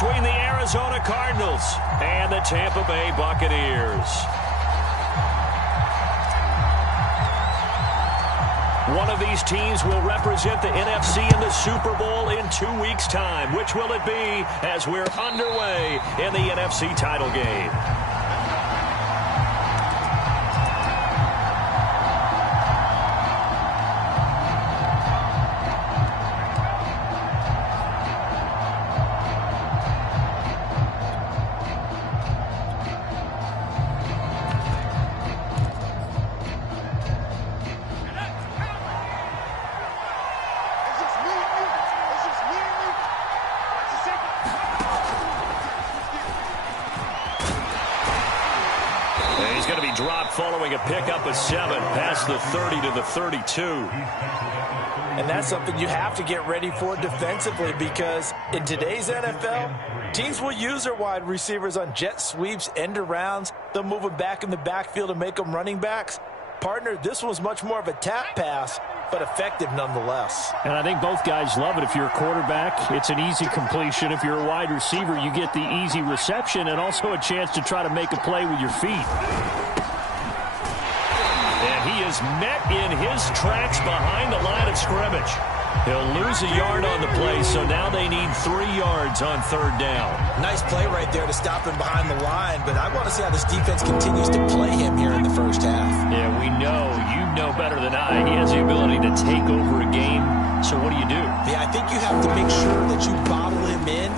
between the Arizona Cardinals and the Tampa Bay Buccaneers. One of these teams will represent the NFC in the Super Bowl in 2 weeks' time. Which will it be as we're underway in the NFC title game? Dropped following a pickup of 7 past the 30 to the 32. And that's something you have to get ready for defensively, because in today's NFL, teams will use their wide receivers on jet sweeps, end arounds. They'll move them back in the backfield and make them running backs. Partner, this was much more of a tap pass, but effective nonetheless. And I think both guys love it. If you're a quarterback, it's an easy completion. If you're a wide receiver, you get the easy reception and also a chance to try to make a play with your feet. And he is met in his tracks behind the line of scrimmage. He'll lose a yard on the play, so now they need 3 yards on 3rd down. Nice play right there to stop him behind the line, but I want to see how this defense continues to play him here in the first half. Yeah, we know. You know better than I. He has the ability to take over a game, so what do you do? Yeah, I think you have to make sure that you bottle him in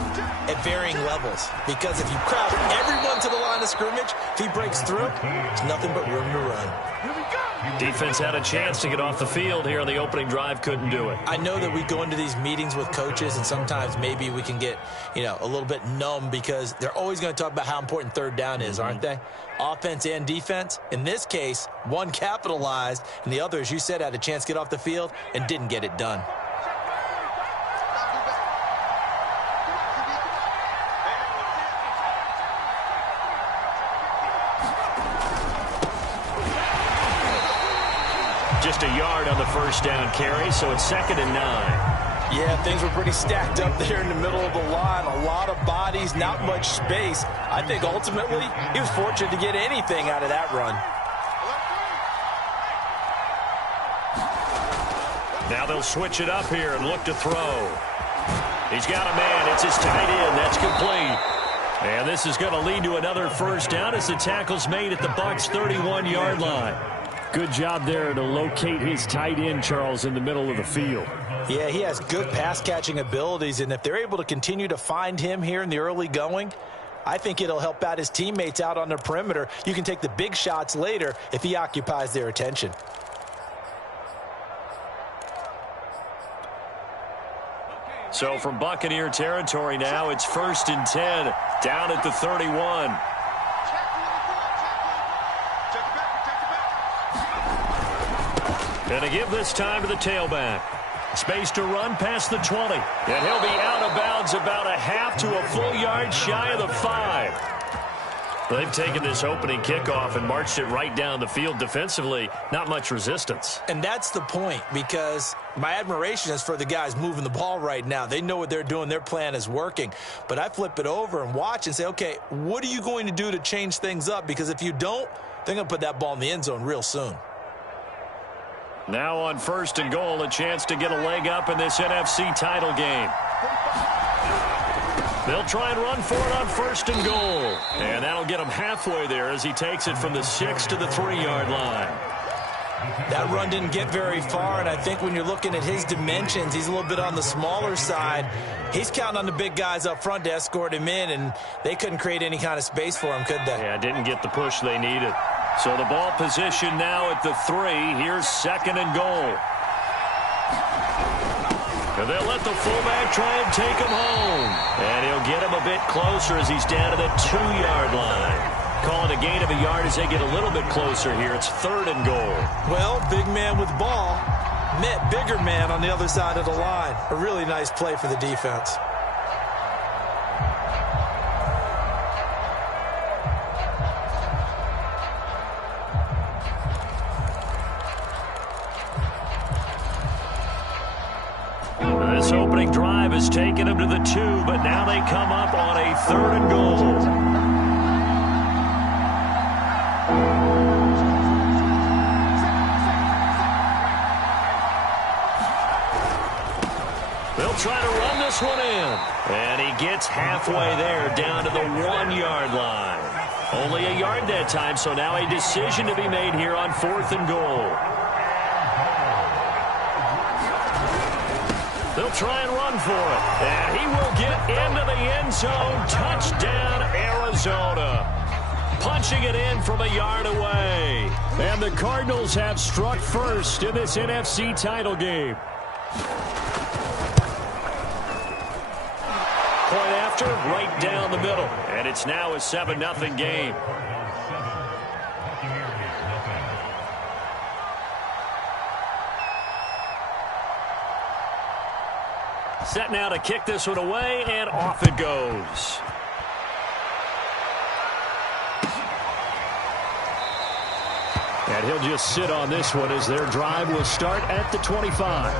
at varying levels, because if you crowd everyone to the line of scrimmage, if he breaks through, there's nothing but room to run. Here we go. Defense had a chance to get off the field here on the opening drive, couldn't do it. I know that we go into these meetings with coaches, and sometimes maybe we can get, a little bit numb, because they're always going to talk about how important 3rd down is, aren't they? Offense and defense. In this case, one capitalized, and the other, as you said, had a chance to get off the field and didn't get it done. Just a yard on the 1st down carry, so it's 2nd and 9. Yeah, things were pretty stacked up there in the middle of the line. A lot of bodies, not much space. I think ultimately he was fortunate to get anything out of that run. Now they'll switch it up here and look to throw. He's got a man. It's his tight end. That's complete. And this is going to lead to another 1st down as the tackle's made at the Bucs' 31-yard line. Good job there to locate his tight end, Charles, in the middle of the field. Yeah, he has good pass-catching abilities, and if they're able to continue to find him here in the early going, I think it'll help out his teammates out on the perimeter. You can take the big shots later if he occupies their attention. So from Buccaneer territory now, it's 1st and 10, down at the 31. And to give this time to the tailback. Space to run past the 20. And he'll be out of bounds about a half to a full yard shy of the 5. They've taken this opening kickoff and marched it right down the field defensively. Not much resistance. And that's the point, because my admiration is for the guys moving the ball right now. They know what they're doing. Their plan is working. But I flip it over and watch and say, okay, what are you going to do to change things up? Because if you don't, they're going to put that ball in the end zone real soon. Now on 1st and goal, a chance to get a leg up in this NFC title game. They'll try and run for it on 1st and goal. And that'll get him halfway there as he takes it from the 6 to the 3-yard line. That run didn't get very far, and I think when you're looking at his dimensions, he's a little bit on the smaller side. He's counting on the big guys up front to escort him in, and they couldn't create any kind of space for him, could they? Yeah, didn't get the push they needed. So the ball position now at the 3. Here's 2nd and goal. And they'll let the fullback try and take him home. And he'll get him a bit closer as he's down to the 2-yard line. Calling a gain of a yard as they get a little bit closer here. It's 3rd and goal. Well, big man with ball met bigger man on the other side of the line. A really nice play for the defense. This opening drive drive has taken them to the 2, but now they come up on a 3rd and goal. They'll try to run this one in. And he gets halfway there, down to the 1-yard line. Only a yard that time, so now a decision to be made here on 4th and goal. They'll try and run for it. And he will get into the end zone. Touchdown, Arizona. Punching it in from a yard away. And the Cardinals have struck first in this NFC title game. Point after, right down the middle. And it's now a 7-0 game. Set now to kick this one away, and off it goes. And he'll just sit on this one as their drive will start at the 25.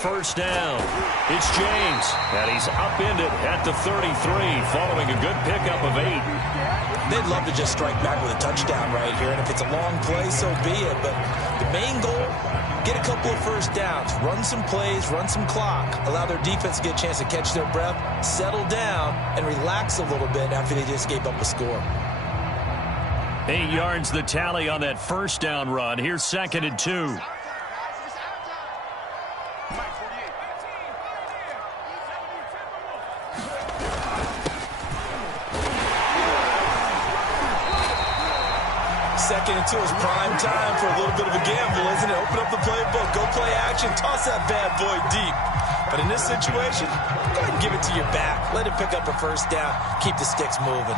First down. It's James, and he's upended at the 33 following a good pickup of 8. They'd love to just strike back with a touchdown right here, and if it's a long play, so be it. But the main goal, get a couple of first downs, run some plays, run some clock, allow their defense to get a chance to catch their breath, settle down, and relax a little bit after they just gave up a score. 8 yards the tally on that first down run. Here's 2nd and 2. Second and 2 is prime time for a little bit of a gamble, isn't it? Open up the playbook, go play action, toss that bad boy deep. But in this situation, go ahead and give it to your back. Let him pick up a first down. Keep the sticks moving.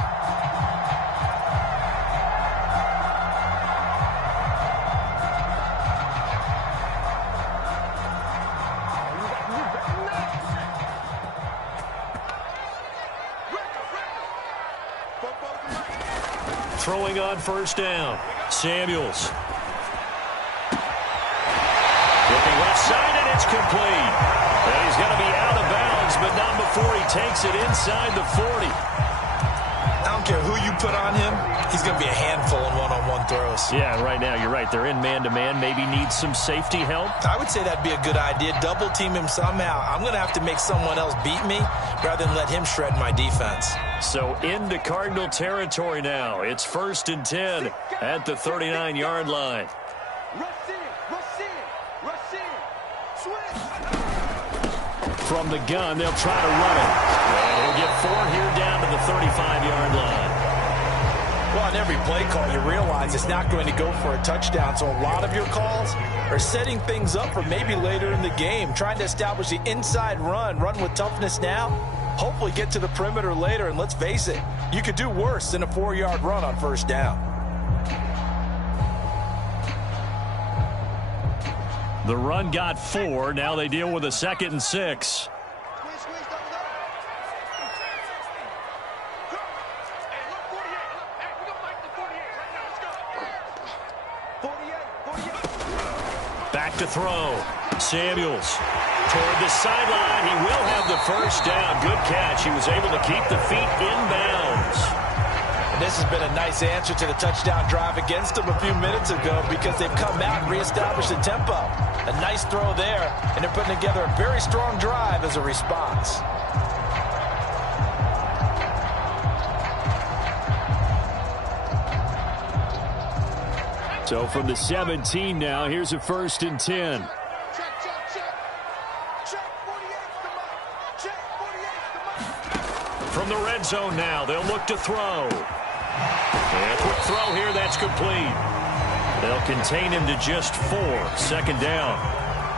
Throwing on first down. Samuels. Looking left side, and it's complete. And he's going to be out of bounds, but not before he takes it inside the 40. I don't care who you put on him. He's going to be a handful in one-on-one throws. Yeah, right now, you're right. They're in man-to-man. Maybe needs some safety help. I would say that'd be a good idea. Double team him somehow. I'm going to have to make someone else beat me rather than let him shred my defense. So into Cardinal territory now. It's 1st and 10 at the 39-yard line. From the gun, they'll try to run it. And he'll get 4 here down to the 35-yard line. Well, on every play call, you realize it's not going to go for a touchdown. So a lot of your calls are setting things up for maybe later in the game, trying to establish the inside run with toughness now. Hopefully get to the perimeter later, and let's face it, you could do worse than a 4-yard run on first down. The run got 4. Now they deal with a 2nd and 6. Back to throw. Samuels. Toward the sideline, he will have the first down. Good catch. He was able to keep the feet inbounds. And this has been a nice answer to the touchdown drive against them a few minutes ago because they've come out and reestablished the tempo. A nice throw there, and they're putting together a very strong drive as a response. So from the 17 now, here's a 1st and 10. From the red zone now, they'll look to throw. And a quick throw here, that's complete. They'll contain him to just 4. 2nd down.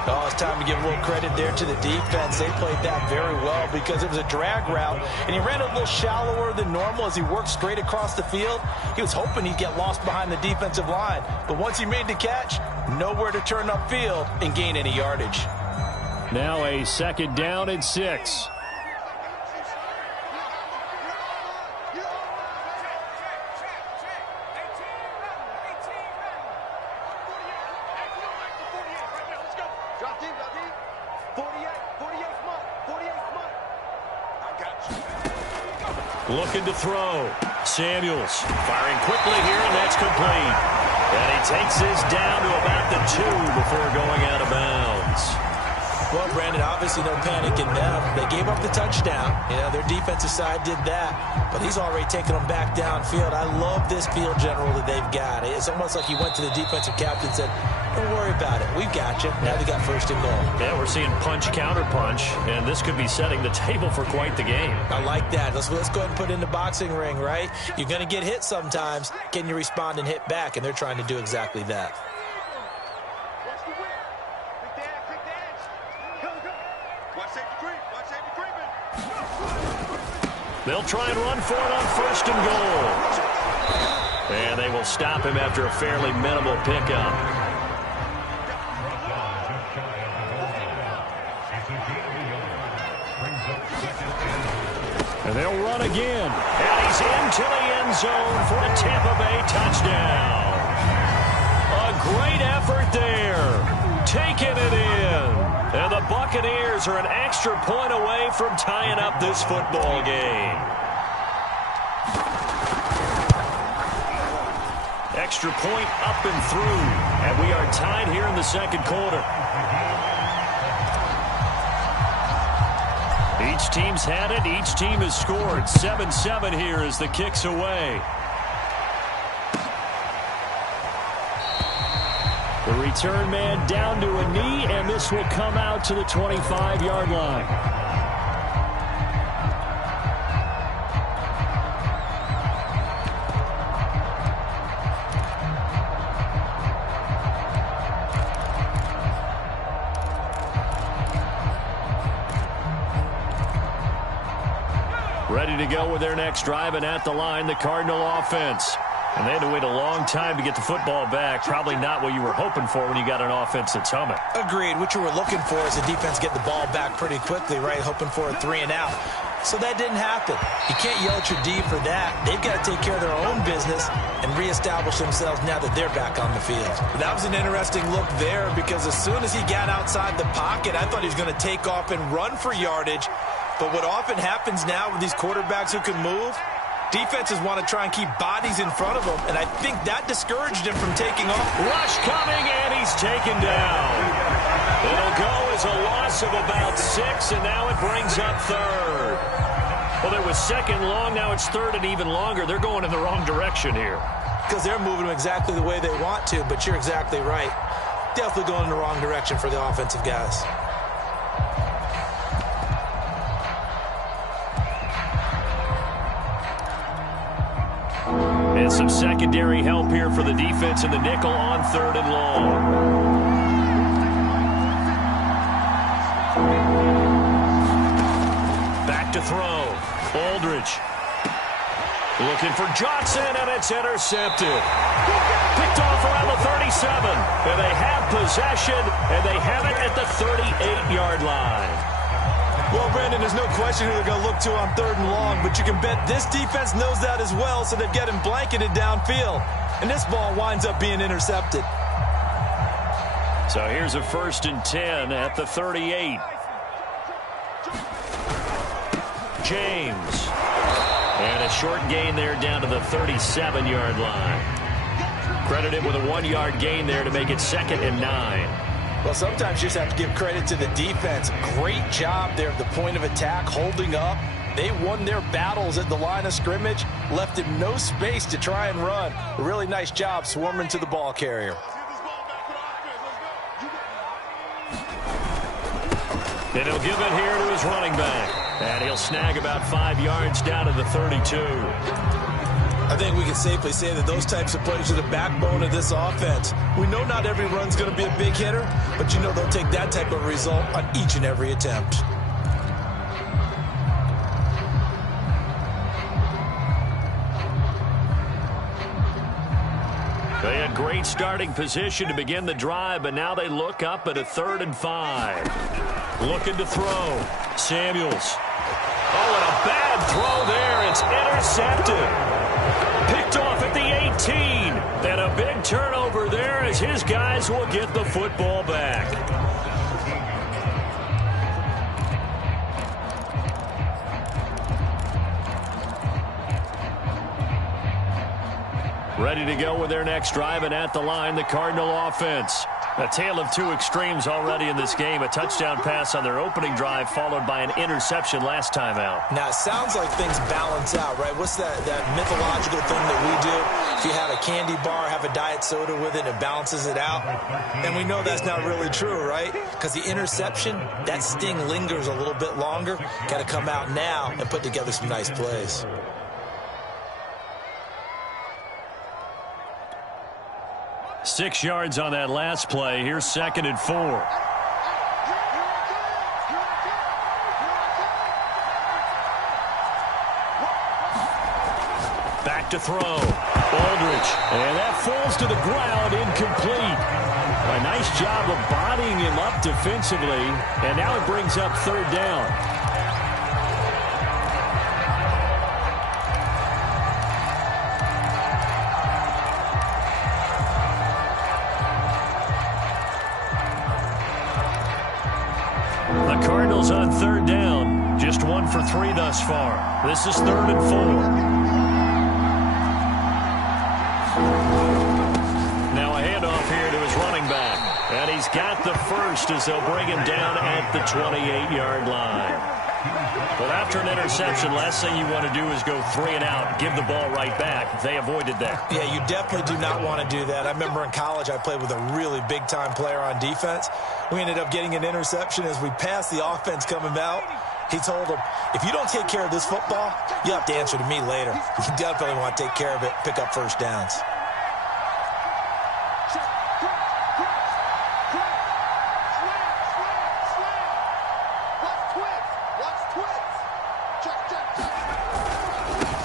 Oh, it's time to give a little credit there to the defense. They played that very well because it was a drag route, and he ran a little shallower than normal as he worked straight across the field. He was hoping he'd get lost behind the defensive line, but once he made the catch, nowhere to turn upfield and gain any yardage. Now a 2nd down and 6. Looking to throw. Samuels firing quickly here, and that's complete. And he takes this down to about the 2 before going out of bounds. Well, Brandon, obviously no panic in them. They gave up the touchdown. You know, their defensive side did that, but he's already taken them back downfield. I love this field general that they've got. It's almost like he went to the defensive captain and said, don't worry about it. We've got you. Now they got 1st and goal. Yeah, we're seeing punch, counter punch, and this could be setting the table for quite the game. I like that. Let's go ahead and put it in the boxing ring, right? You're going to get hit sometimes. Can you respond and hit back? And they're trying to do exactly that. They'll try and run for it on 1st and goal. And they will stop him after a fairly minimal pickup. And they'll run again. And he's into the end zone for a Tampa Bay touchdown. A great effort there. Taking it in. And the Buccaneers are an extra point away from tying up this football game. Extra point up and through. And we are tied here in the 2nd quarter. Each team's had it. Each team has scored. 7-7 here as the kick's away. The return man down to a knee, and this will come out to the 25-yard line. Ready to go with their next drive, and at the line, the Cardinal offense. And they had to wait a long time to get the football back. Probably not what you were hoping for when you got an offense that's humming. Agreed. What you were looking for is the defense get the ball back pretty quickly, right? Hoping for a 3 and out. So that didn't happen. You can't yell at your D for that. They've got to take care of their own business and reestablish themselves now that they're back on the field. That was an interesting look there because as soon as he got outside the pocket, I thought he was going to take off and run for yardage. But what often happens now with these quarterbacks who can move, defenses want to try and keep bodies in front of them, and I think that discouraged him from taking off. Rush coming, and he's taken down. It'll go as a loss of about 6, and now it brings up 3rd. Well, there was 2nd long, now it's 3rd and even longer. They're going in the wrong direction here. Because they're moving them exactly the way they want to, but you're exactly right. Definitely going in the wrong direction for the offensive guys. And some secondary help here for the defense in the nickel on 3rd and long. Back to throw. Aldridge. Looking for Johnson, and it's intercepted. Picked off around the 37. And they have possession, and they have it at the 38-yard line. Well, Brandon, there's no question who they're going to look to on 3rd and long, but you can bet this defense knows that as well, so they've got him blanketed downfield. And this ball winds up being intercepted. So here's a 1st and 10 at the 38. James. And a short gain there down to the 37-yard line. Credited with a 1-yard gain there to make it 2nd and 9. Well, sometimes you just have to give credit to the defense. Great job there at the point of attack, holding up. They won their battles at the line of scrimmage, left him no space to try and run. A really nice job swarming to the ball carrier. And he'll give it here to his running back. And he'll snag about 5 yards down to the 32. I think we can safely say that those types of plays are the backbone of this offense. We know not every run's going to be a big hitter, but you know they'll take that type of result on each and every attempt. They had great starting position to begin the drive, but now they look up at a 3rd and 5. Looking to throw. Samuels. Oh, and a bad throw there. It's intercepted. Picked off at the 18. And a big turnover there as his guys will get the football back. Ready to go with their next drive, and at the line, the Cardinal offense. A tale of two extremes already in this game. A touchdown pass on their opening drive, followed by an interception last time out. Now, it sounds like things balance out, right? What's that mythological thing that we do? If you have a candy bar, have a diet soda with it, it balances it out. And we know that's not really true, right? Because the interception, that sting lingers a little bit longer. Got to come out now and put together some nice plays. Six yards on that last play. Here's 2nd and 4. Back to throw. Aldridge. And that falls to the ground, incomplete. A nice job of bodying him up defensively. And now it brings up 3rd down. The Cardinals on 3rd down. Just 1 for 3 thus far. This is 3rd and 4. Now a handoff here to his running back. And he's got the first as they'll bring him down at the 28-yard line. But after an interception, last thing you want to do is go 3 and out, give the ball right back. They avoided that. Yeah, you definitely do not want to do that. I remember in college I played with a really big-time player on defense. We ended up getting an interception as we passed the offense coming out. He told him, if you don't take care of this football, you have to answer to me later. You definitely want to take care of it, pick up first downs.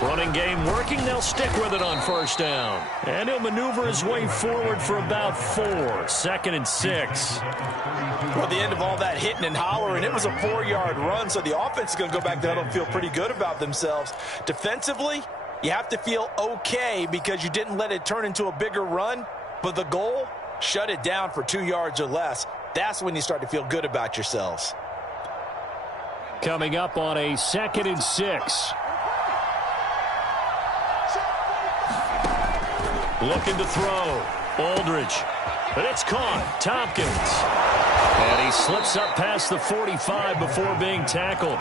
Running game working. They'll stick with it on 1st down. And he'll maneuver his way forward for about 4. 2nd and 6. Well, at the end of all that hitting and hollering, it was a 4-yard run, so the offense is going to go back there and feel pretty good about themselves. Defensively, you have to feel okay because you didn't let it turn into a bigger run, but the goal, shut it down for 2 yards or less. That's when you start to feel good about yourselves. Coming up on a 2nd and 6. Looking to throw. Aldridge. But it's caught. Tompkins. And he slips up past the 45 before being tackled.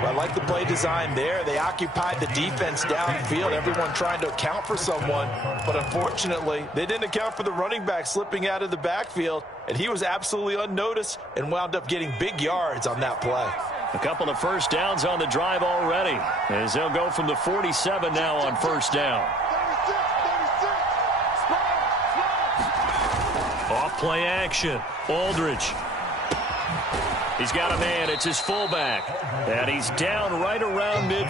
Well, I like the play design there. They occupied the defense downfield, everyone trying to account for someone. But unfortunately, they didn't account for the running back slipping out of the backfield. And he was absolutely unnoticed and wound up getting big yards on that play. A couple of first downs on the drive already, as they'll go from the 47 now on 1st down. Off-play action. Aldridge. He's got a man. It's his fullback. And he's down right around mid.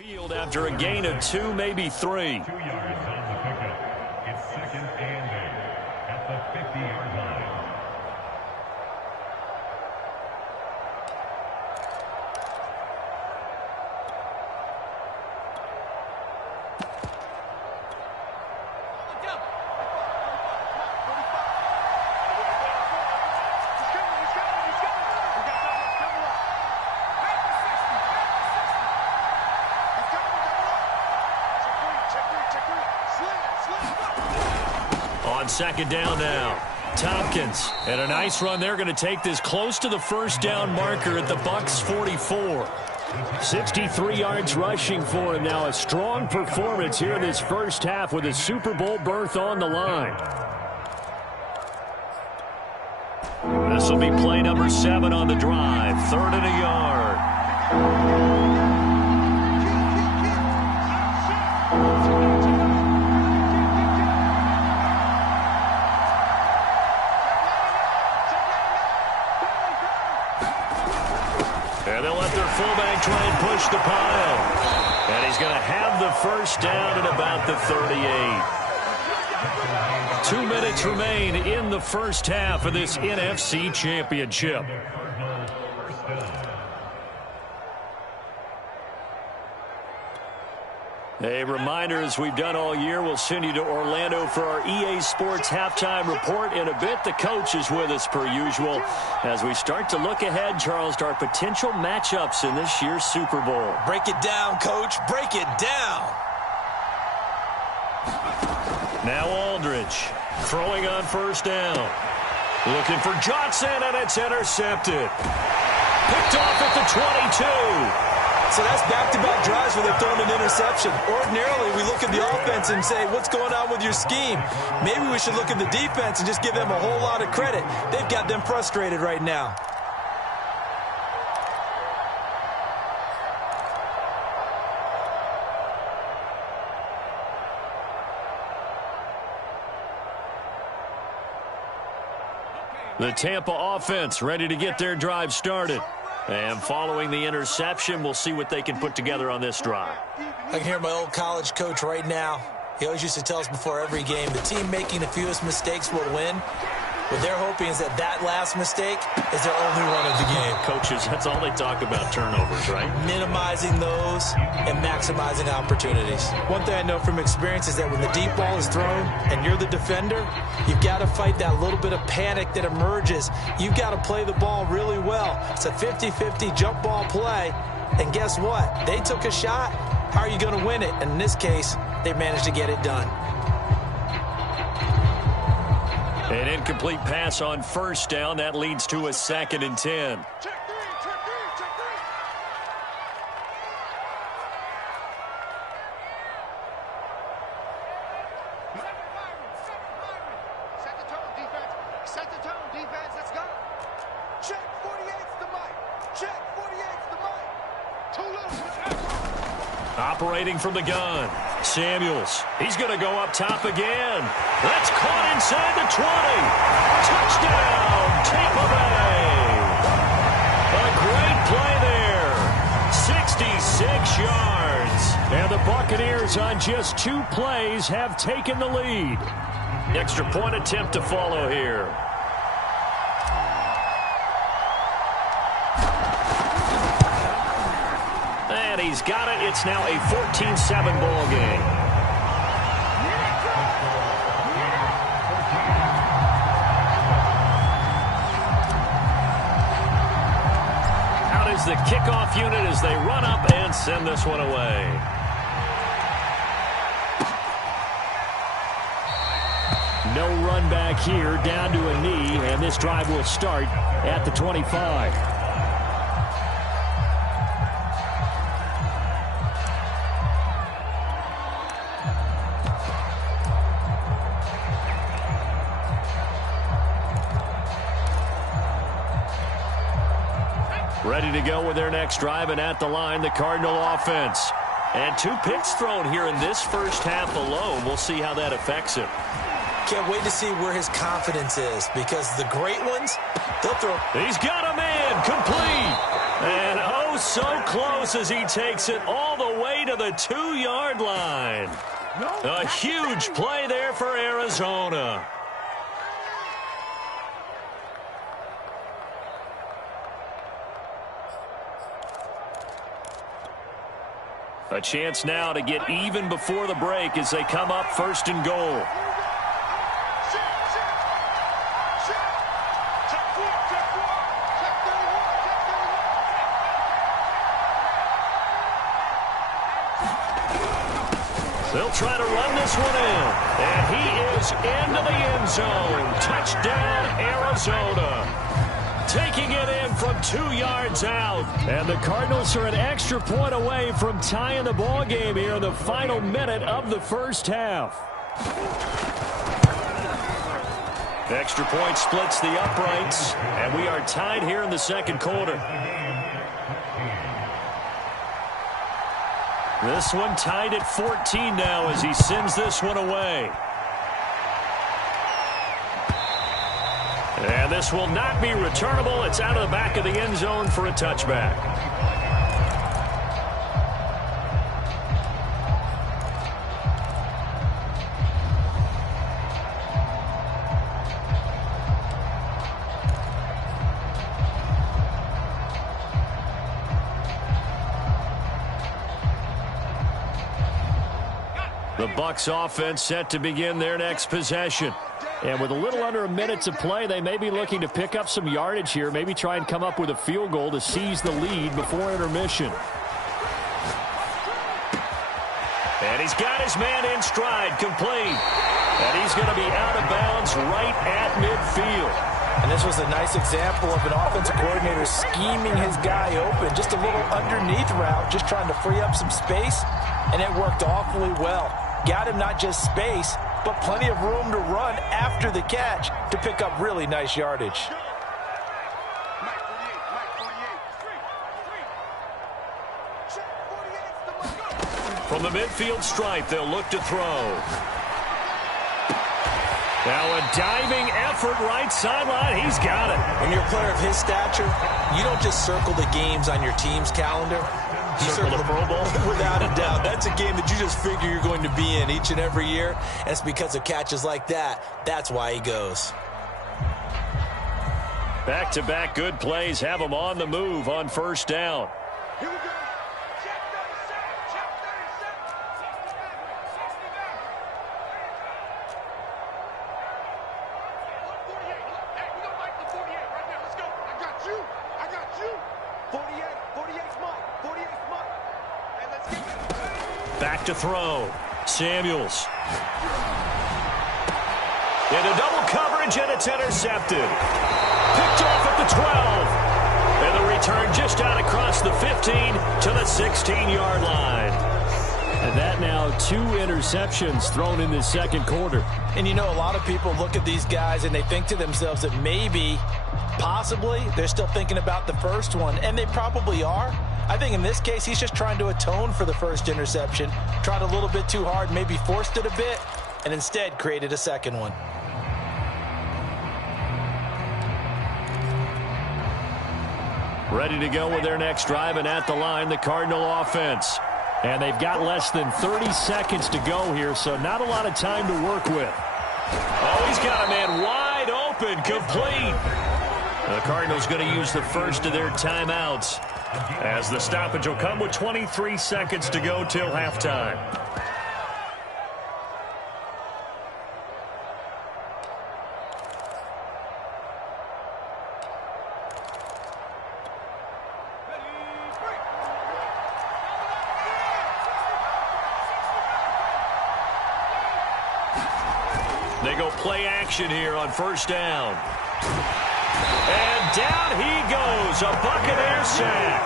Field after a gain of 2, maybe 3. 2 yards on the pickup. It's 2nd and 8 at the 50-yard line. On 2nd down now, Tompkins. And a nice run. They're going to take this close to the first down marker at the Bucs 44. 63 yards rushing for him now. A strong performance here in this first half with a Super Bowl berth on the line. This will be play number 7 on the drive. 3rd and a yard. And they'll let their fullback try and push the pile. And he's going to have the first down at about the 38. 2 minutes remain in the first half of this NFC Championship. A reminder, as we've done all year, we'll send you to Orlando for our EA Sports halftime report in a bit. The coach is with us per usual as we start to look ahead, Charles, to our potential matchups in this year's Super Bowl. Break it down, Coach. Break it down. Now Aldridge throwing on first down. Looking for Johnson, and it's intercepted. Picked off at the 22. So that's back-to-back drives where they've thrown an interception. Ordinarily, we look at the offense and say, what's going on with your scheme? Maybe we should look at the defense and just give them a whole lot of credit. They've got them frustrated right now. The Tampa offense ready to get their drive started. And following the interception, we'll see what they can put together on this drive. I can hear my old college coach right now. He always used to tell us before every game, the team making the fewest mistakes will win. What they're hoping is that that last mistake is their only run of the game. Coaches, that's all they talk about, turnovers, right? Minimizing those and maximizing opportunities. One thing I know from experience is that when the deep ball is thrown and you're the defender, you've got to fight that little bit of panic that emerges. You've got to play the ball really well. It's a 50-50 jump ball play. And guess what? They took a shot. How are you going to win it? And in this case, they managed to get it done. An incomplete pass on first down. That leads to a 2nd and 10. Set the tone, defense. Let's go. Check 48's the mic. Check 48's the mic. Too low. Operating from the gun. Samuels. He's going to go up top again. That's caught inside the 20. Touchdown, Tampa Bay. A great play there. 66 yards. And the Buccaneers on just 2 plays have taken the lead. Extra point attempt to follow here. And he's got it. It's now a 14-7 ball game. Out is the kickoff unit as they run up and send this one away. No run back here, down to a knee, and this drive will start at the 25. Ready to go with their next drive, and at the line, the Cardinal offense. And 2 picks thrown here in this first half alone. We'll see how that affects him. can't wait to see where his confidence is, because the great ones, they'll throw. He's got a man, complete. And oh, so close as he takes it all the way to the 2-yard line. A huge play there for Arizona. A chance now to get even before the break as they come up 1st and goal. They'll try to run this one in. And he is into the end zone. Touchdown, Arizona. Taking it in from 2 yards out. And the Cardinals are an extra point away from tying the ball game here in the final minute of the first half. Extra point splits the uprights. And we are tied here in the second quarter. This one tied at 14 now as he sends this one away. And this will not be returnable. It's out of the back of the end zone for a touchback. The Bucs offense set to begin their next possession. And with a little under a minute to play, they may be looking to pick up some yardage here, maybe try and come up with a field goal to seize the lead before intermission. And he's got his man in stride, complete. And he's going to be out of bounds right at midfield. And this was a nice example of an offensive coordinator scheming his guy open. Just a little underneath route, just trying to free up some space. And it worked awfully well. Got him not just space, but plenty of room to run after the catch to pick up really nice yardage. From the midfield stripe, they'll look to throw. Now a diving effort right sideline. He's got it. When you're a player of his stature, you don't just circle the games on your team's calendar. You circle the Pro Bowl. Without a doubt. That's a game that you just figure you're going to be in each and every year. And it's because of catches like that. That's why he goes. Back-to-back good plays have him on the move on first down. Here we go. Back to throw. Samuels. Into double coverage, and it's intercepted. Picked off at the 12. And the return just out across the 15 to the 16-yard line. And that now 2 interceptions thrown in this second quarter. And you know, a lot of people look at these guys and they think to themselves that maybe, possibly, they're still thinking about the first one. And they probably are. I think in this case, he's just trying to atone for the first interception. Tried a little bit too hard, maybe forced it a bit, and instead created a second one. Ready to go with their next drive, and at the line, the Cardinal offense. And they've got less than 30 seconds to go here, so not a lot of time to work with. Oh, he's got a man wide open, complete. The Cardinals going to use the first of their timeouts, as the stoppage will come with 23 seconds to go till halftime. They go play action here on first down. And down he goes, a Buccaneer sack.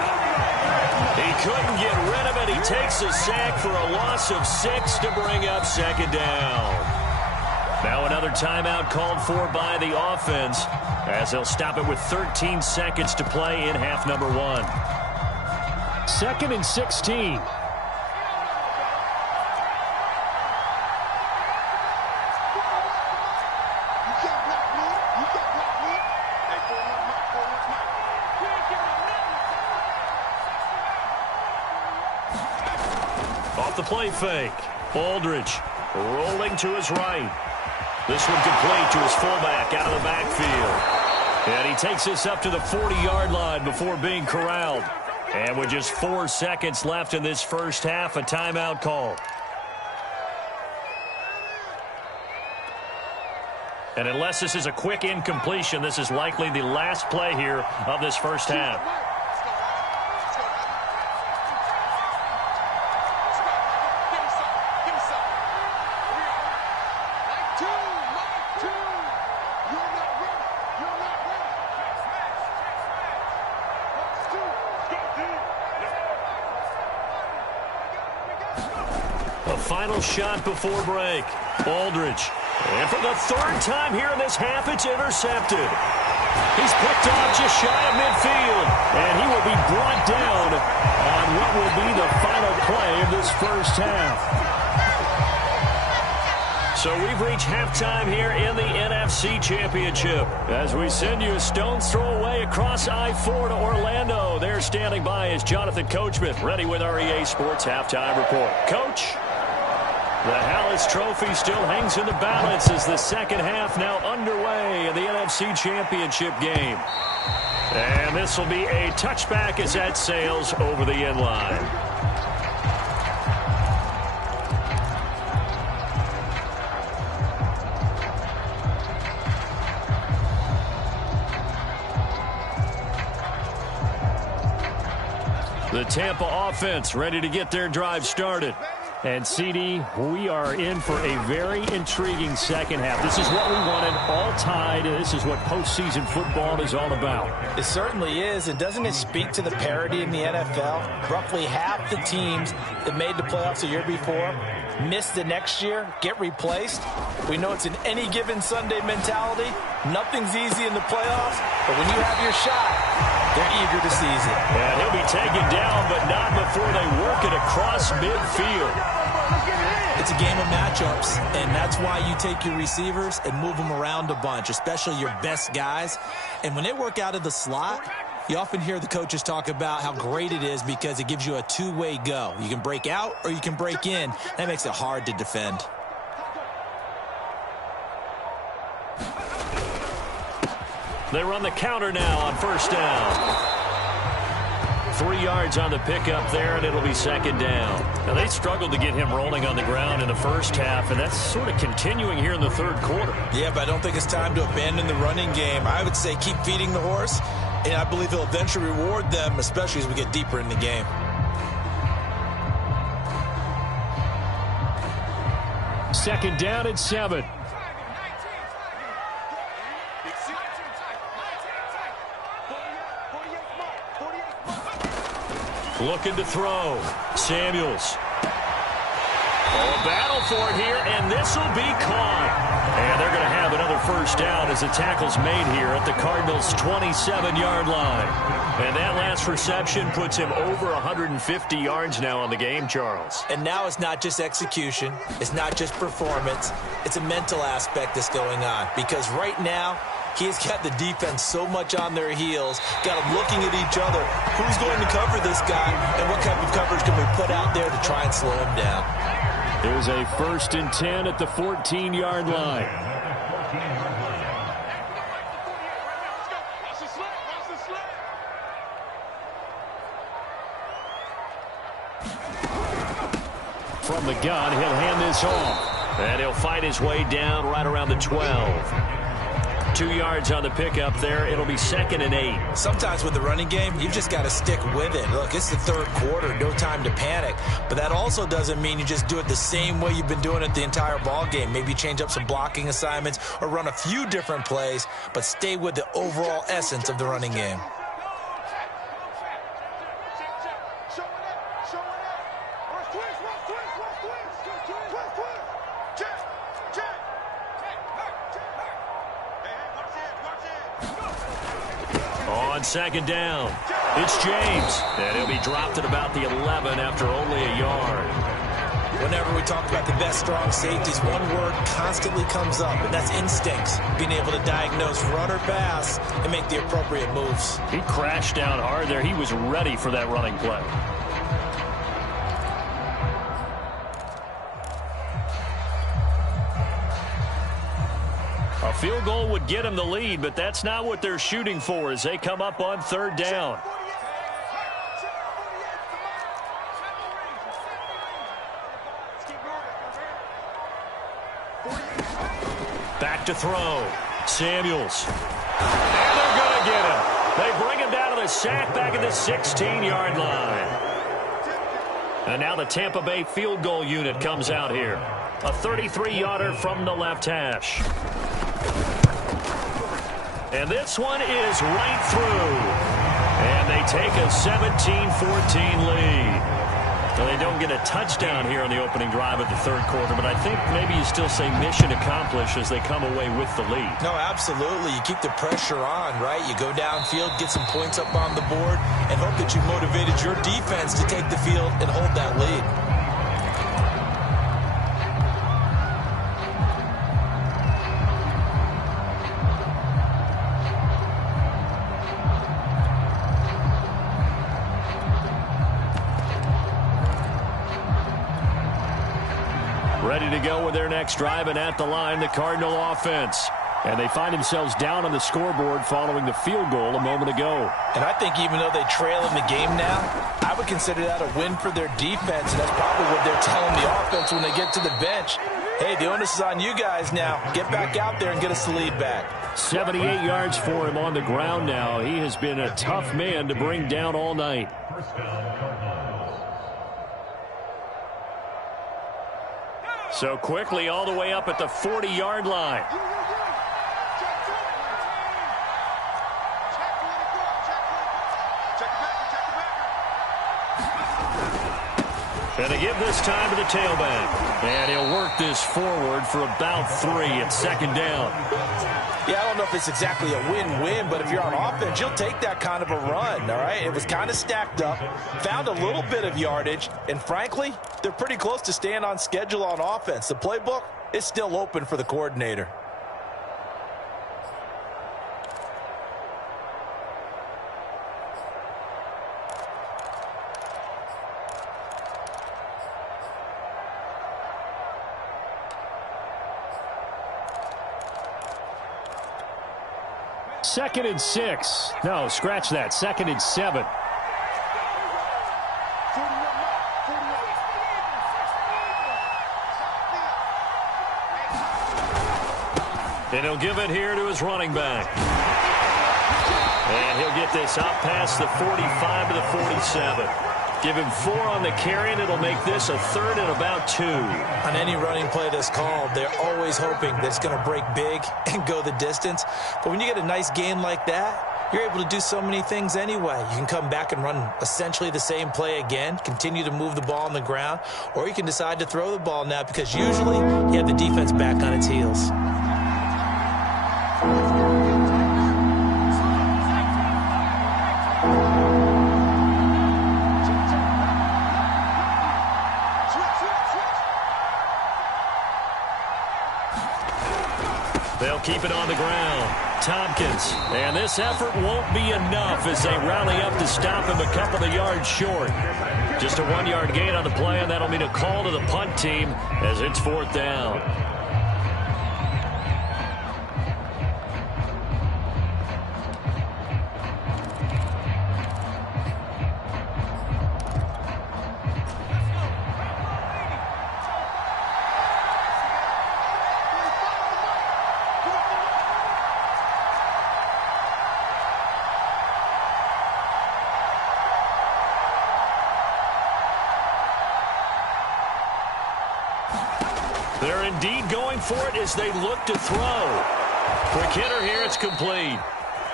He couldn't get rid of it. He takes a sack for a loss of 6 to bring up second down. Now another timeout called for by the offense, as they'll stop it with 13 seconds to play in half number 1. 2nd and 16. off the play fake. Aldridge rolling to his right. This one complete to his fullback out of the backfield. And he takes this up to the 40-yard line before being corralled. And with just 4 seconds left in this first half, a timeout call. And unless this is a quick incompletion, this is likely the last play here of this first half. A final shot before break. Aldridge. And for the third time here in this half, it's intercepted. He's picked off just shy of midfield. And he will be brought down on what will be the final play of this first half. So we've reached halftime here in the NFC Championship. As we send you a stone's throw away across I-4 to Orlando. There standing by is Jonathan Coachman, ready with our EA Sports Halftime Report. Coach? The Hallis Trophy still hangs in the balance as the second half now underway in the NFC Championship game. And this will be a touchback as that sails over the end line. The Tampa offense ready to get their drive started. And, CD, we are in for a very intriguing second half. This is what we wanted, all tied. This is what postseason football is all about. It certainly is. And doesn't it speak to the parity in the NFL? Roughly half the teams that made the playoffs the year before miss the next year, get replaced. We know it's an any given Sunday mentality. Nothing's easy in the playoffs, but when you have your shot, they're eager to seize it. And he'll be taken down, but not before they work it across midfield. It's a game of matchups, and that's why you take your receivers and move them around a bunch, especially your best guys. And when they work out of the slot, you often hear the coaches talk about how great it is because it gives you a two-way go. You can break out or you can break in. That makes it hard to defend. They run the counter now on first down. 3 yards on the pickup there, and it'll be second down. Now, they struggled to get him rolling on the ground in the first half, and that's sort of continuing here in the third quarter. Yeah, but I don't think it's time to abandon the running game. I would say keep feeding the horse, and I believe he'll eventually reward them, especially as we get deeper in the game. Second down and 7. Looking to throw. Samuels. Oh, a battle for it here, and this will be caught. And they're going to have another first down as the tackle's made here at the Cardinals' 27-yard line. And that last reception puts him over 150 yards now on the game, Charles. And now it's not just execution. It's not just performance. It's a mental aspect that's going on. Because right now, he's got the defense so much on their heels, got them looking at each other. Who's going to cover this guy, and what type of coverage can we put out there to try and slow him down? There's a 1st and 10 at the 14-yard line. From the gun, he'll hand this off. And he'll fight his way down right around the 12. 2 yards on the pickup there. It'll be 2nd and 8. Sometimes with the running game, you've just got to stick with it. Look, it's the third quarter, no time to panic. But that also doesn't mean you just do it the same way you've been doing it the entire ball game. Maybe change up some blocking assignments or run a few different plays, but stay with the overall essence of the running game. Second down. It's James. And he'll be dropped at about the 11 after only a yard. Whenever we talk about the best strong safeties, one word constantly comes up, and that's instincts. Being able to diagnose run or pass and make the appropriate moves. He crashed down hard there. He was ready for that running play. field goal would get them the lead, but that's not what they're shooting for as they come up on third down. Back to throw. Samuels. And they're going to get him. They bring him down to the sack back at the 16-yard line. And now the Tampa Bay field goal unit comes out here. A 33-yarder from the left hash. And this one is right through. And they take a 17-14 lead. Now, they don't get a touchdown here on the opening drive of the third quarter, but I think maybe you still say mission accomplished as they come away with the lead. No, absolutely. You keep the pressure on, right? You go downfield, get some points up on the board, and hope that you motivated your defense to take the field and hold that lead. Ready to go with their next drive, and at the line, the Cardinal offense. And they find themselves down on the scoreboard following the field goal a moment ago. And I think even though they trail in the game now, I would consider that a win for their defense, and that's probably what they're telling the offense when they get to the bench. Hey, the onus is on you guys now. Get back out there and get us the lead back. 78 yards for him on the ground now. He has been a tough man to bring down all night. So quickly all the way up at the 40-yard line. And they give this time to the tailback. And he'll work this forward for about 3 at second down. Yeah, I don't know if it's exactly a win-win, but if you're on offense, you'll take that kind of a run, all right? It was kind of stacked up, found a little bit of yardage, and frankly, they're pretty close to staying on schedule on offense. The playbook is still open for the coordinator. Second and 6. No, scratch that. Second and 7. And he'll give it here to his running back. And he'll get this up past the 45 to the 47. Give him 4 on the carry, and it'll make this a third and about 2. On any running play that's called, they're always hoping that it's going to break big and go the distance. But when you get a nice gain like that, you're able to do so many things anyway. You can come back and run essentially the same play again, continue to move the ball on the ground, or you can decide to throw the ball now because usually you have the defense back on its heels. They'll keep it on the ground. Tompkins. And this effort won't be enough as they rally up to stop him a couple of yards short. Just a 1-yard gain on the play, and that'll mean a call to the punt team as it's 4th down. They're indeed going for it as they look to throw. Quick hitter here, it's complete.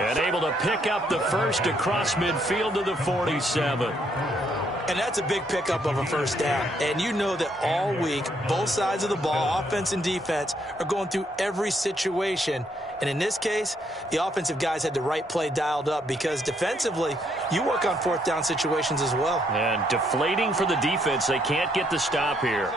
And able to pick up the first across midfield to the 47. And that's a big pickup of a first down. And you know that all week, both sides of the ball, offense and defense, are going through every situation. And in this case, the offensive guys had the right play dialed up because defensively, you work on 4th down situations as well. And deflating for the defense. They can't get the stop here.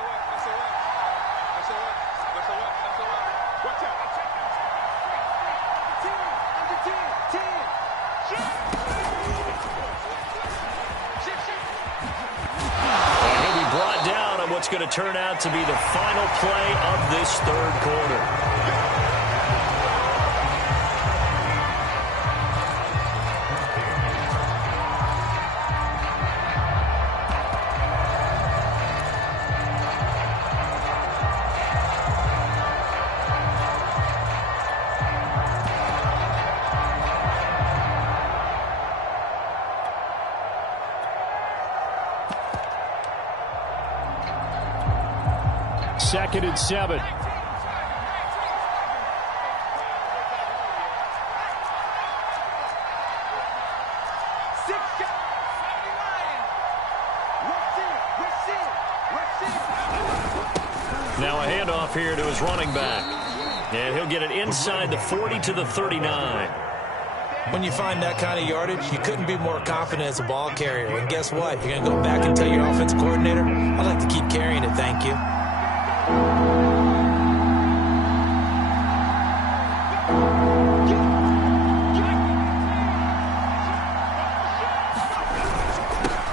What's going to turn out to be the final play of this third quarter. 2nd and 7. Now a handoff here to his running back. And he'll get it inside the 40 to the 39. When you find that kind of yardage, you couldn't be more confident as a ball carrier. And guess what? You're going to go back and tell your offensive coordinator, I'd like to keep carrying it, thank you.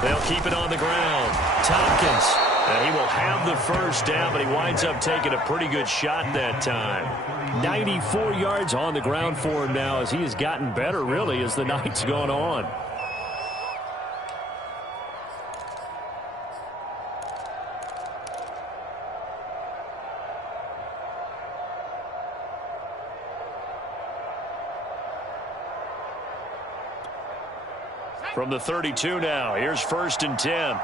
They'll keep it on the ground. Tompkins. And he will have the first down, but he winds up taking a pretty good shot that time. 94 yards on the ground for him now as he has gotten better, really, as the night's gone on. From the 32 now, here's 1st and 10.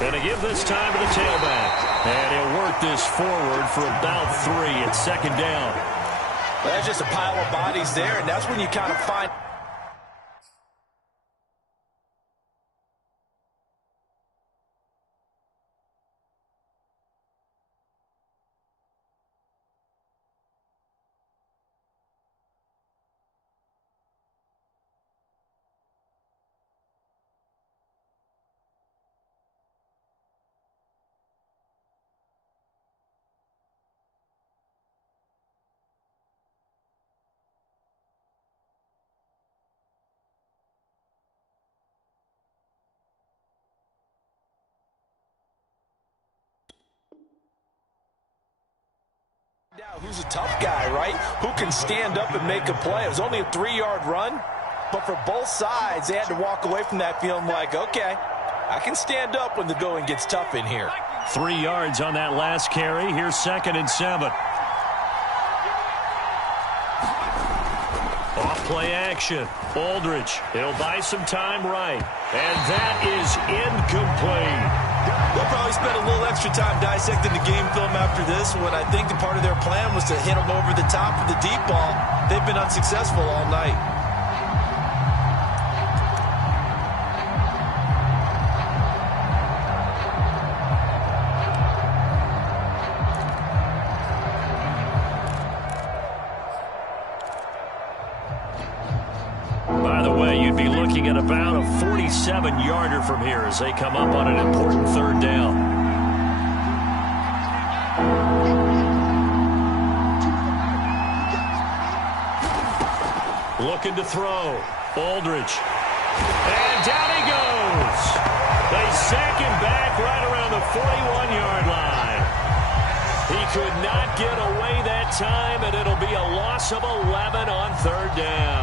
Going to give this time to the tailback. And he'll work this forward for about 3. It's 2nd down. Well, that's just a pile of bodies there, and that's when you kind of find... Who's a tough guy, right? Who can stand up and make a play. It was only a 3-yard run, but for both sides, they had to walk away from that feeling like, okay, I can stand up when the going gets tough in here. 3 yards on that last carry. Here's 2nd and 7. Off play action. Aldridge. He'll buy some time right. And that is incomplete. They'll probably spend a little extra time dissecting the game film after this when I think the part of their plan was to hit them over the top of the deep ball. They've been unsuccessful all night. By the way, you'd be looking at about a 47-yarder from here as they come up on an important 3rd down. Looking to throw. Aldridge. And down he goes. They sack him back right around the 41-yard line. He could not get away that time, and it'll be a loss of 11 on 3rd down.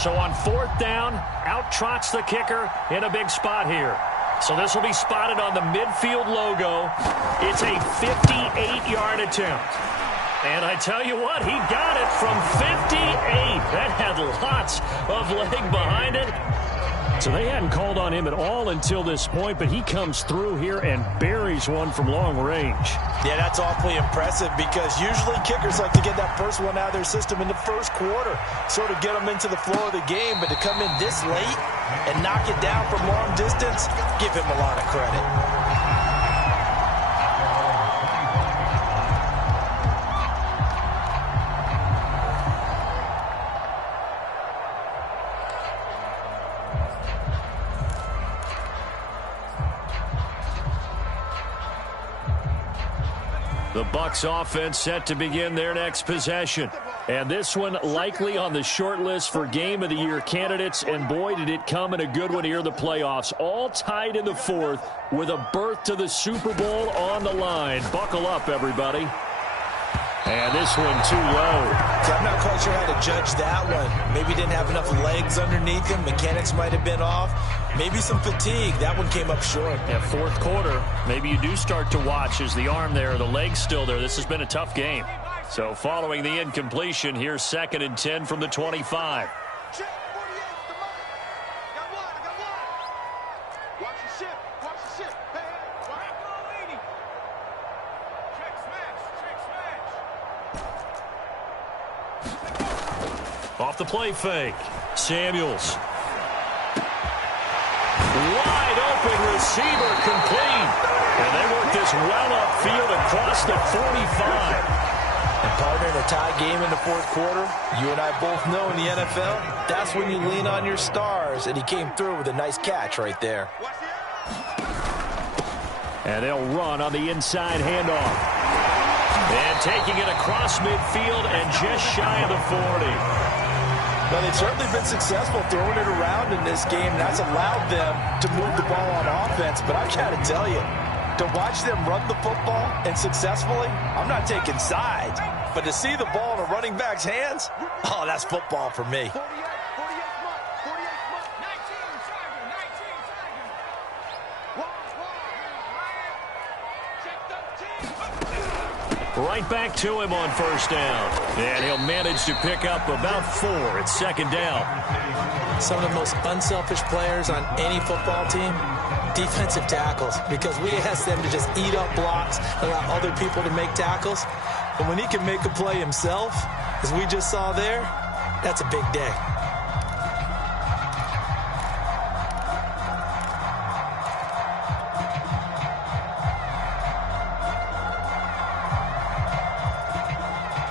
So on 4th down, out trots the kicker in a big spot here. So this will be spotted on the midfield logo. It's a 58-yard attempt. And I tell you what, he got it from 58. That had lots of leg behind it. So they hadn't called on him at all until this point, but he comes through here and buries one from long range. Yeah, that's awfully impressive because usually kickers like to get that first one out of their system in the first quarter, sort of get them into the flow of the game, but to come in this late and knock it down from long distance, give him a lot of credit. The Bucs offense set to begin their next possession. And this one likely on the short list for Game of the Year candidates. And boy, did it come in a good one here in the playoffs. All tied in the 4th with a berth to the Super Bowl on the line. Buckle up, everybody. And this one too low. So I'm not quite sure how to judge that one. Maybe didn't have enough legs underneath him. Mechanics might have been off. Maybe some fatigue. That one came up short. Yeah, fourth quarter, maybe you do start to watch as the arm there, the leg's still there. This has been a tough game. So following the incompletion, here's 2nd and 10 from the 25. Check 48 the mic. Got one, I got one. Watch the ship, watch the ship. Hey, hey, watch the lady. Check smash, Off the play fake. Samuels. Wide open receiver complete. And they work this well upfield across the 45. And partner, in a tie game in the fourth quarter, you and I both know in the NFL, that's when you lean on your stars, and he came through with a nice catch right there. And they'll run on the inside handoff. And taking it across midfield and just shy of the 40. Well, they've certainly been successful throwing it around in this game, and that's allowed them to move the ball on offense. But I got to tell you, to watch them run the football and successfully, I'm not taking sides. But to see the ball in a running back's hands, oh, that's football for me. 48 mark, 48 mark. 19 Tiger, 19 Tiger. Check 13. Right back to him on first down. And he'll manage to pick up about 4 at 2nd down. Some of the most unselfish players on any football team, defensive tackles, because we ask them to just eat up blocks, allow other people to make tackles. But when he can make a play himself, as we just saw there, that's a big day.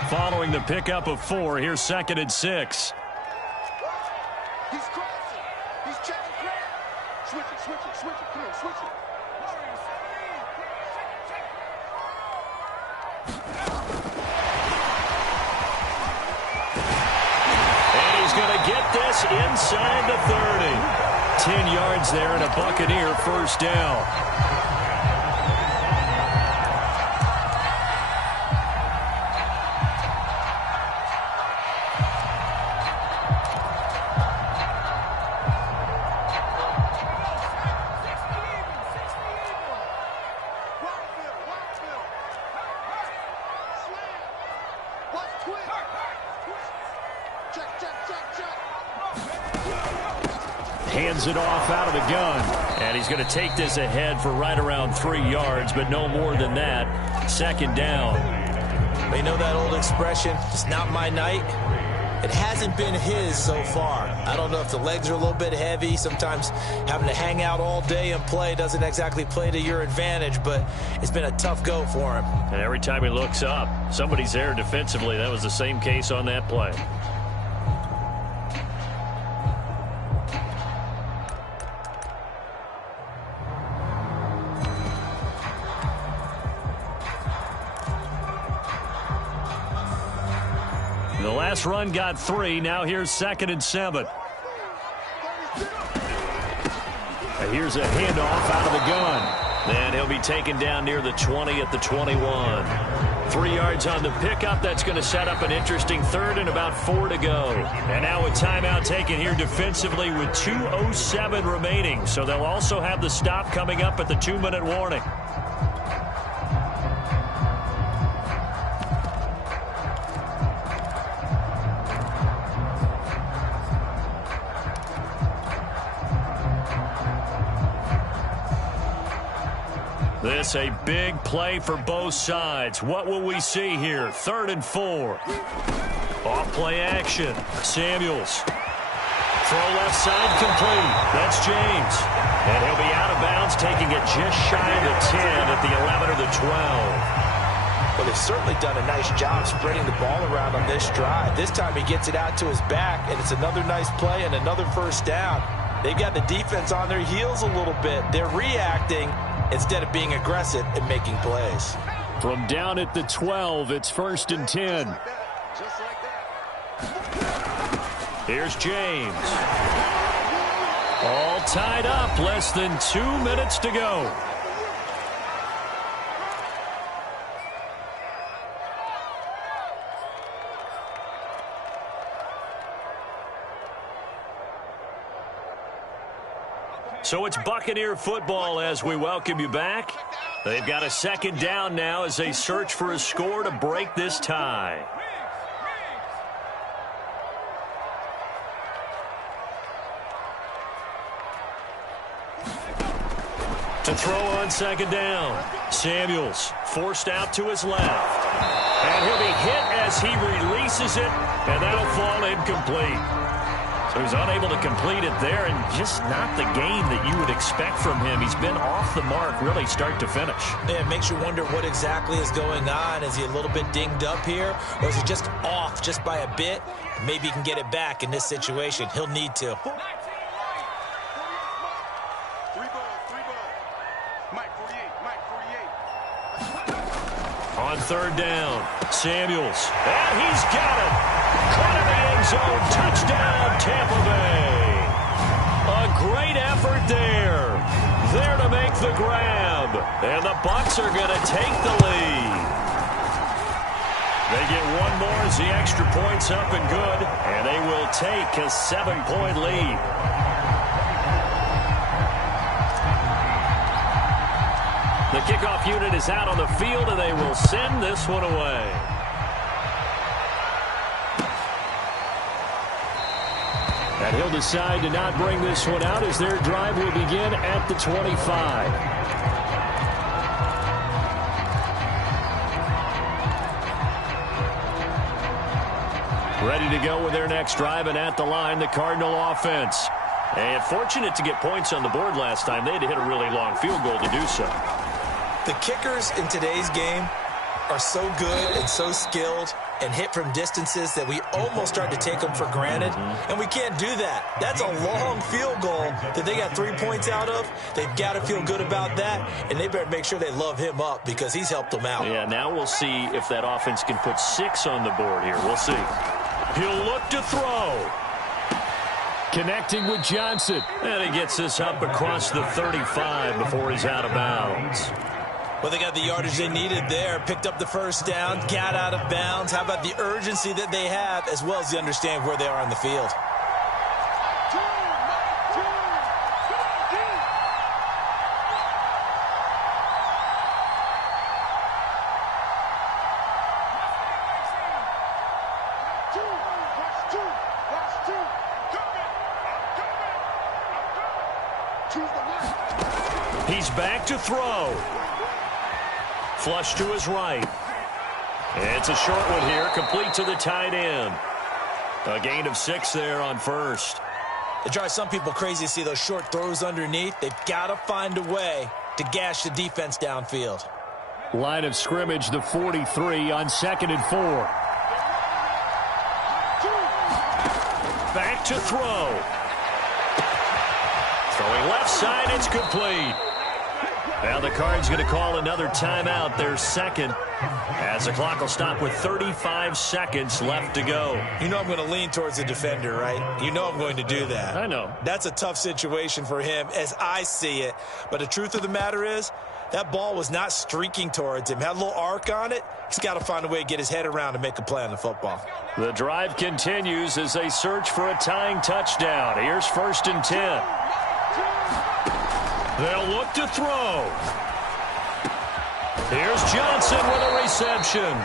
Following the pickup of 4, here's 2nd and 6. He's crossing. He's checking crack. Switch it, switch it, switch it. Come here, switch it. And he's going to get this inside the 30. 10 yards there and a Buccaneer first down. Hands it off out of the gun. And he's going to take this ahead for right around 3 yards, but no more than that. 2nd down. You know that old expression, it's not my night? It hasn't been his so far. I don't know if the legs are a little bit heavy. Sometimes having to hang out all day and play doesn't exactly play to your advantage, but it's been a tough go for him. And every time he looks up, somebody's there defensively. That was the same case on that play. The last run got 3. Now here's 2nd and 7. And here's a handoff out of the gun. And he'll be taken down near the 20 at the 21. 3 yards on the pickup. That's going to set up an interesting 3rd and about 4 to go. And now a timeout taken here defensively with 2:07 remaining. So they'll also have the stop coming up at the 2-minute warning. This a big play for both sides. What will we see here? 3rd and 4. Off play action. Samuels. Throw left side complete. That's James. And he'll be out of bounds, taking it just shy of the 10 at the 11 or the 12. Well, they've certainly done a nice job spreading the ball around on this drive. This time he gets it out to his back, and it's another nice play and another first down. They've got the defense on their heels a little bit. They're reacting instead of being aggressive and making plays. From down at the 12, it's 1st and 10. Just like that. Here's James. All tied up, less than 2 minutes to go. Okay. So it's Buccaneer football as we welcome you back. They've got a second down now as they search for a score to break this tie. To throw on second down. Samuels forced out to his left. And he'll be hit as he releases it, and that'll fall incomplete. So he's unable to complete it there, and just not the game that you would expect from him. He's been off the mark, really, start to finish. Yeah, it makes you wonder what exactly is going on. Is he a little bit dinged up here, or is he just off just by a bit? Maybe he can get it back in this situation. He'll need to. On third down, Samuels, and he's got it. Caught in the end zone, touchdown, Tampa Bay. A great effort there. There to make the grab, and the Bucs are going to take the lead. They get one more as the extra point's up and good, and they will take a 7-point lead. The kickoff unit is out on the field, and they will send this one away. And he'll decide to not bring this one out as their drive will begin at the 25. Ready to go with their next drive, and at the line, the Cardinal offense. And fortunate to get points on the board last time. They had to hit a really long field goal to do so. The kickers in today's game are so good and so skilled and hit from distances that we almost start to take them for granted, and we can't do that. That's a long field goal that they got 3 points out of. They've got to feel good about that, and they better make sure they love him up because he's helped them out. Yeah, now we'll see if that offense can put 6 on the board here. We'll see. He'll look to throw. Connecting with Johnson. And he gets this up across the 35 before he's out of bounds. Well, they got the yardage they needed there, picked up the first down, got out of bounds. How about the urgency that they have, as well as the understand where they are on the field? He's back to throw. Flush to his right. It's a short one here, complete to the tight end. A gain of 6 there on first. It drives some people crazy to see those short throws underneath. They've got to find a way to gash the defense downfield. Line of scrimmage, the 43 on 2nd and 4. Back to throw. Throwing left side, it's complete. Now the Cards going to call another timeout, their second, as the clock will stop with 35 seconds left to go. You know I'm going to lean towards the defender, right? You know I'm going to do that. I know. That's a tough situation for him as I see it. But the truth of the matter is, that ball was not streaking towards him. Had a little arc on it. He's got to find a way to get his head around and make a play on the football. The drive continues as they search for a tying touchdown. Here's 1st and 10. They'll look to throw. Here's Johnson with a reception.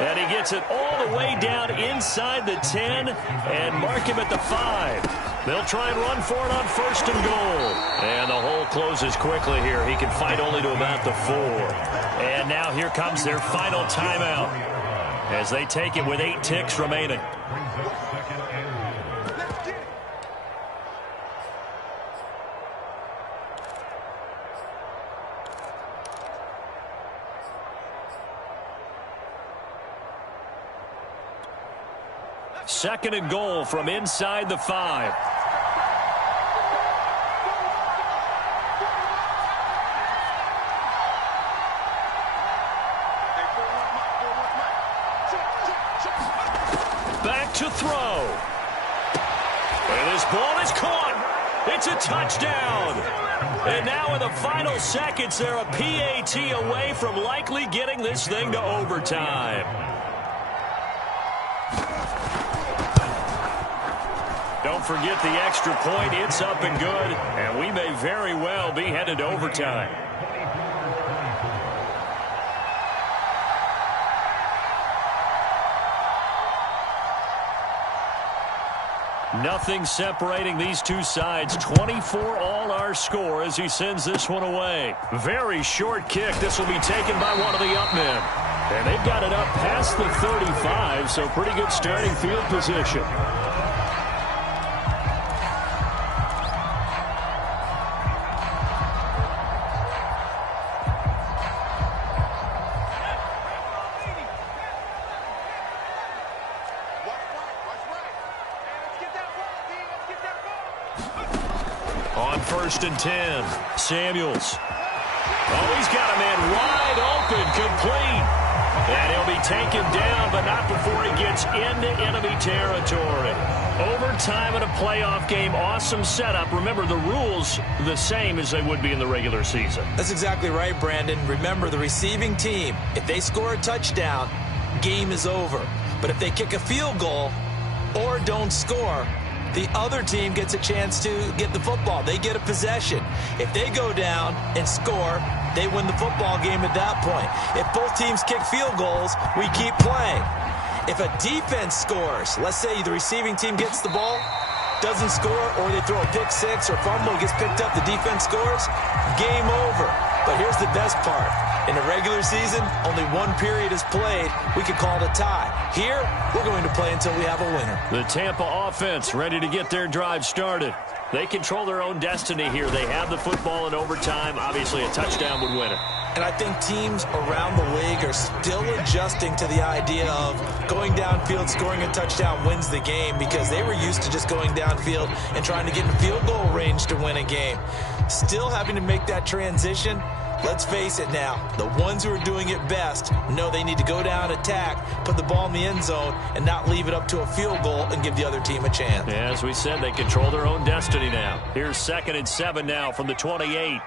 And he gets it all the way down inside the 10 and mark him at the 5. They'll try and run for it on 1st and goal. And the hole closes quickly here. He can fight only to about the 4. And now here comes their final timeout as they take it with 8 ticks remaining. Second and goal from inside the 5. Back to throw. And this ball is caught. It's a touchdown. And now in the final seconds, they're a PAT away from likely getting this thing to overtime. Don't forget the extra point. It's up and good, and we may very well be headed to overtime. Nothing separating these two sides. 24 all our score as he sends this one away. Very short kick. This will be taken by one of the up men. And they've got it up past the 35, so pretty good starting field position. On 1st and 10, Samuels. Oh, he's got a man wide open, complete. And he'll be taken down, but not before he gets into enemy territory. Overtime in a playoff game, awesome setup. Remember, the rules the same as they would be in the regular season. That's exactly right, Brandon. Remember, the receiving team, if they score a touchdown, game is over. But if they kick a field goal or don't score, the other team gets a chance to get the football. They get a possession. If they go down and score, they win the football game at that point. If both teams kick field goals, we keep playing. If a defense scores, let's say the receiving team gets the ball, doesn't score, or they throw a pick six or fumble, gets picked up, the defense scores, game over. But here's the best part. In the regular season, only one period is played. We could call it a tie. Here, we're going to play until we have a winner. The Tampa offense ready to get their drive started. They control their own destiny here. They have the football in overtime. Obviously, a touchdown would win it. And I think teams around the league are still adjusting to the idea of going downfield, scoring a touchdown wins the game, because they were used to just going downfield and trying to get in field goal range to win a game. Still having to make that transition. Let's face it now, the ones who are doing it best know they need to go down, attack, put the ball in the end zone, and not leave it up to a field goal and give the other team a chance. Yeah, as we said, they control their own destiny now. Here's 2nd and 7 now from the 28.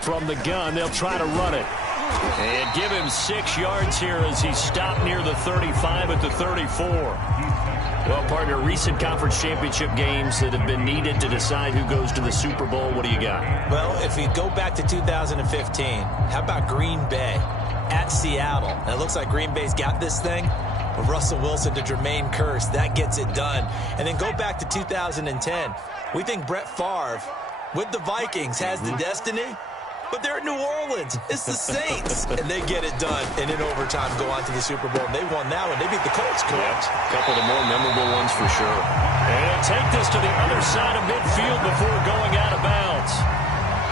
From the gun, they'll try to run it. And give him 6 yards here as he stopped near the 35 at the 34. Well, partner, recent conference championship games that have been needed to decide who goes to the Super Bowl, what do you got? Well, if we go back to 2015, how about Green Bay at Seattle? And it looks like Green Bay's got this thing. With Russell Wilson to Jermaine Kearse, that gets it done. And then go back to 2010. We think Brett Favre, with the Vikings, has the destiny. But they're in New Orleans. It's the Saints. And they get it done. And in overtime, go on to the Super Bowl. And they won that one. They beat the Colts, correct? A couple of the more memorable ones for sure. And take this to the other side of midfield before going out of bounds.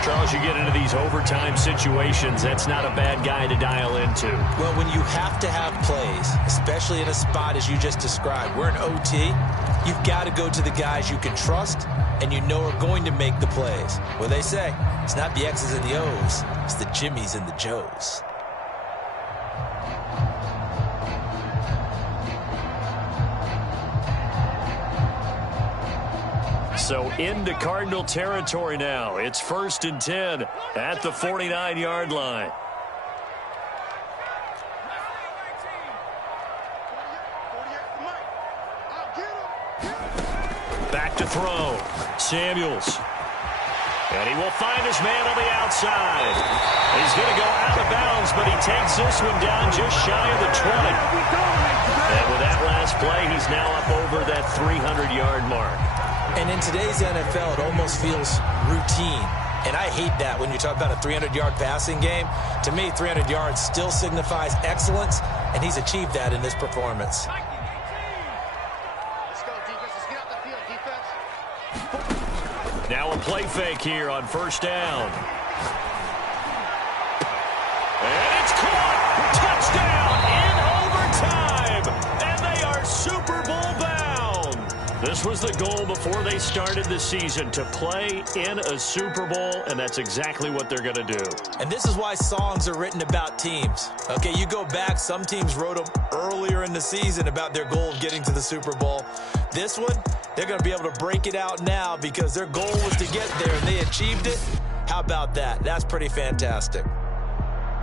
Charles, you get into these overtime situations, that's not a bad guy to dial into. Well, when you have to have plays, especially in a spot as you just described, we're in OT, you've got to go to the guys you can trust and you know are going to make the plays. Well, they say, it's not the X's and the O's, it's the Jimmies and the Joes. So into Cardinal territory now. It's 1st and 10 at the 49-yard line. Back to throw. Samuels. And he will find his man on the outside. He's going to go out of bounds, but he takes this one down just shy of the 20. And with that last play, he's now up over that 300-yard mark. And in today's NFL, it almost feels routine. And I hate that when you talk about a 300-yard passing game. To me, 300 yards still signifies excellence, and he's achieved that in this performance. Let's go, defense. Let's get out the field, defense. Now a play fake here on 1st down. And it's caught! Touchdown in overtime! And they are Super Bowl bound! This was the goal before they started the season, to play in a Super Bowl, and that's exactly what they're going to do. And this is why songs are written about teams. Okay, you go back, some teams wrote them earlier in the season about their goal of getting to the Super Bowl. This one, they're going to be able to break it out now because their goal was to get there, and they achieved it. How about that? That's pretty fantastic.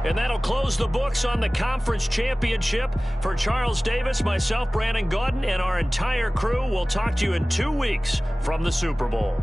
And that'll close the books on the conference championship. For Charles Davis, myself, Brandon Gaudin, and our entire crew, we'll talk to you in 2 weeks from the Super Bowl.